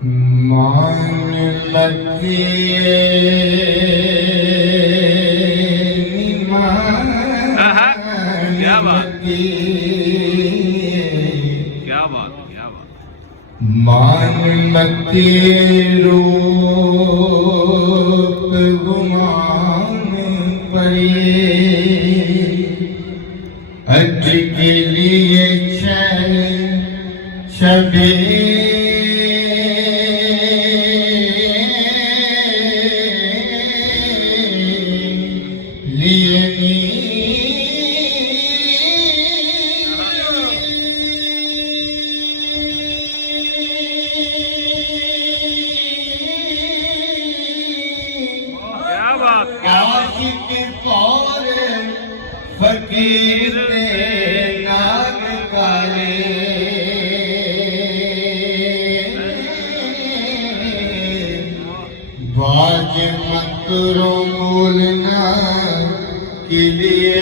मान लगिए क्या बात मान मती रूप गुमान पड़े अज के लिए छबे फकीर नाग काले बाज मतरो बोलना के लिए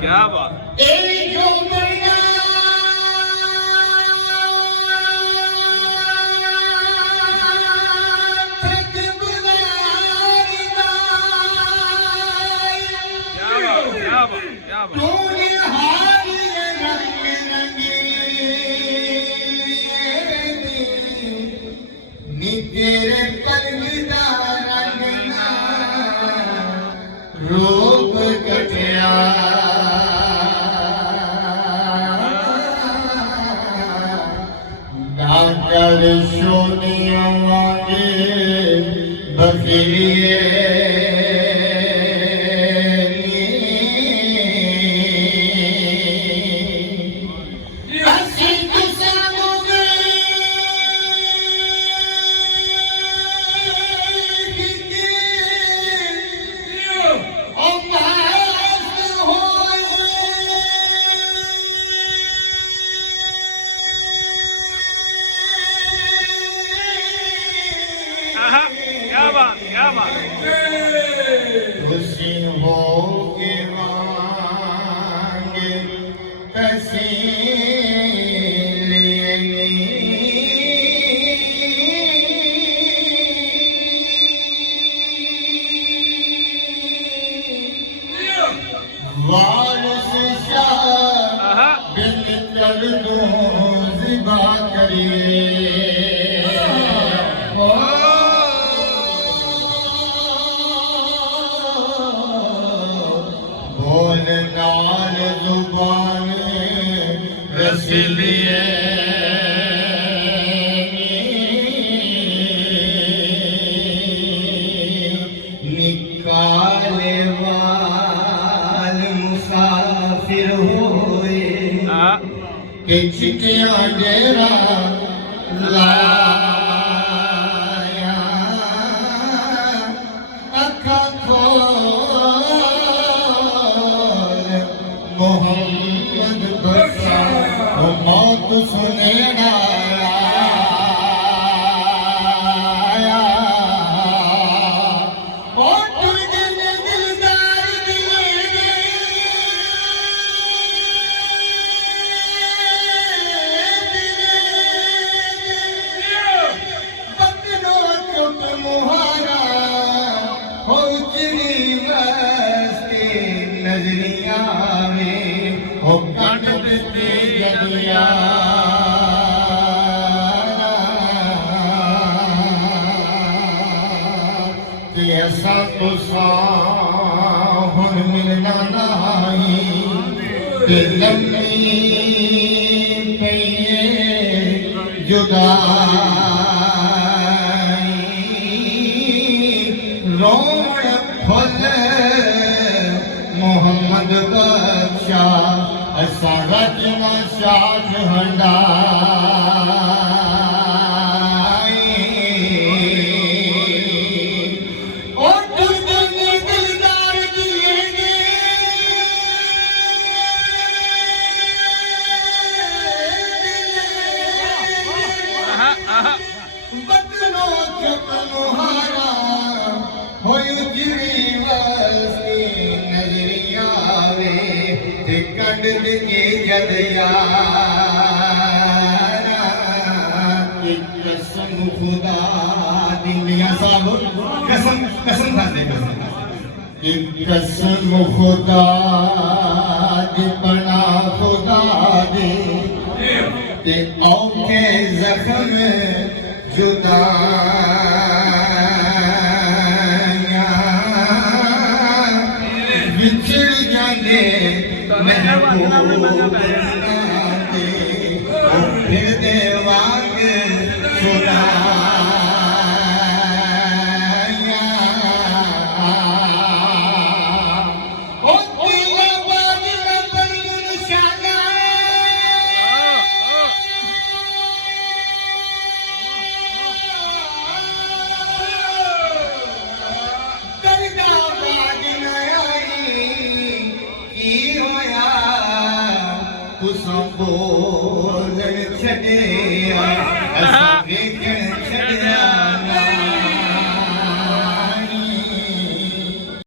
क्या बात तेरे परगदा रंगना रूप कटिया डाकर सोनिया मांगे बखिए क्या बात खुशी हो के मांगे कसी वारस शाह बिन कर दो जिबा करिए बोल नाल जुबान रसीलिए निकाले वाल मुसाफिर होए के चिटिया डेरा लाया अखा मोहम्मद बसा मौत सुनेड़ा नजरिया में हो कट देते जदिया ते ऐसा तो साहुन मिलना नहीं ते लम्बी पे जुदाई रोमड़ फुल मोहम्मद बख्शा ऐसा रचना शाह हंडा बदलो मुहारा हो गिरी वस्ती ਛੱਡ ਕੇ ਜਦ ਯਾਰਾ ਕਿ ਕਸਮ ਖੁਦਾ ਦੀ ਮੀਆਂ ਸਾਹਿਬ ਕਸਮ ਖਾਂਦੇ ਕਿ ਕਸਮ ਖੁਦਾ ਦੀ ਬਣਾ ਖੁਦਾ ਦੇ ਤੇ ਔਖੇ ਜ਼ਖਮ ਜੁਦਾਈਆਂ ਵਿਛੜ ਜਾਂਦੇ ਮਹਿਬੂਬ ਦੇ ਫਿਰਦੇ ਵਾਂਗ ਸੁਨਾਈਆਂ ਉਹ ਦਿਲਾਂ ਬਾਜ ਨਾ ਤਨ ਨਿਸ਼ਾਨਾ ਤੁਸਾਂ ਬੋਲਣ ਛੱਡੇ